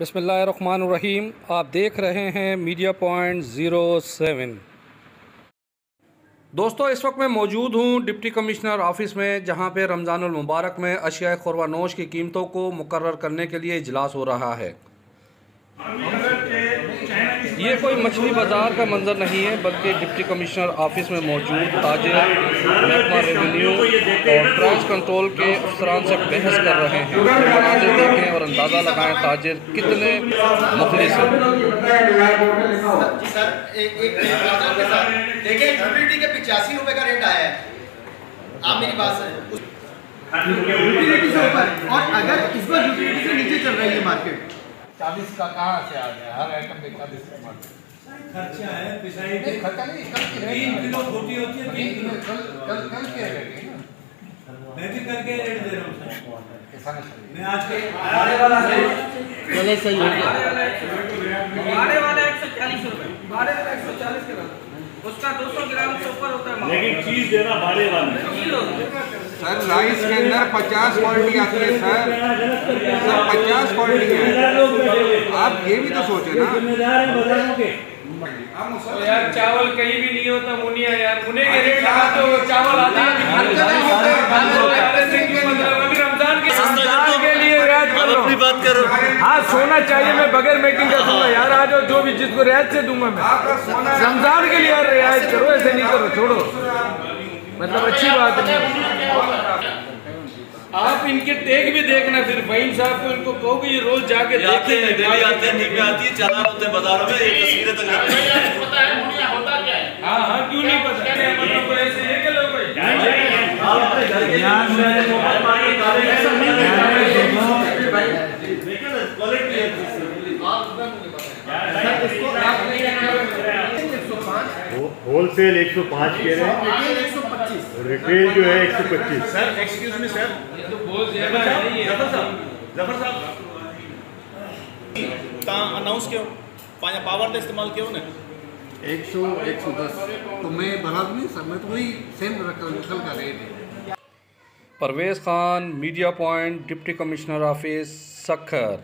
बिस्मिल्लाहिर्रहमानिर्रहीम। आप देख रहे हैं मीडिया पॉइंट 07। दोस्तों, इस वक्त मैं मौजूद हूँ डिप्टी कमिश्नर ऑफिस में, जहाँ पे रमज़ानुल मुबारक में अशिया खुरवानोश की कीमतों को मुकर्रर करने के लिए इजलास हो रहा है। ये कोई मछली बाज़ार का मंजर नहीं है, बल्कि डिप्टी कमिश्नर ऑफिस में मौजूद ताजिर महकमा रेवेन्यू और प्राइस कंट्रोल के अफसरान से बहस कर रहे हैं। मनाजिर देखें और अंदाज़ा लगाएं ताजिर कितने मुखलिस हैं। देखिए, यूटिलिटी के 85 रुपए का रेट आया है। आप मेरी बात सुनें, यूटिलिटी से ऊपर, और अगर इस बार यूटिलिटी से नीचे चल रही है मार्केट 40 का कहाँ से आ गया? हर आइटम में 40 का खर्चा है, पिसाई के खर्चा नहीं, कल की 3 किलो छोटी होती है, 3 किलो कल के रेट है ना। मैं भी करके रेट दे रहा हूँ। मैं आज के आने वाला है, चलो सही हो गया। बाड़े वाला 140 रुपए, बाड़े वाला 140 ग्राम, उसका 200 ग्राम से ऊपर होता है। लेकिन चीज देना बाड़े वाले। सर राइस के अंदर 50 क्वालिटी आती है सर 50 क्वालिटी है। आप ये भी तो सोचे ना। जिम्मेदार है बाजारों के। तो यार चावल कहीं भी नहीं होता मुनिया, यार मुने के रेट लगाते हो, चावल आते हैं अभी रमजान के लिए रियायत कर लो। बात करो। हाँ, सोना चाहिए, मैं बगैर मेकिंग का दूंगा यार। आ जाओ, जो भी जिसको रियायत से दूंगा मैं। रमजान के लिए यार रियायत करो, ऐसे नहीं करो, छोड़ो। मतलब अच्छी बात नहीं। आप इनके टैग भी देखना, फिर वहीम साहब को इनको कहोगे ये रोज जाके देखते हैं, डेली आते हैं, टीवी आती है, चालान होते हैं बाजारों में, एक तस्वीरें तक लगती हैं। हाँ हाँ, क्यों नहीं पता है? मतलब ऐसे ये के लोग होलसेल 105 कह रहे हैं, 125, रिटेल जो है 125। सर एक्सक्यूज मी सर, तो बहुत ज्यादा नहीं है। जफर साहब तव्हां अनाउंस कयो, पंहिंजा पावर का इस्तेमाल कयो न। 100 110 तो मैं बना दूँ सर, मैं तो वही सेम रखल का रेट है। Parvez Khan, media point, deputy commissioner office, Sukkur.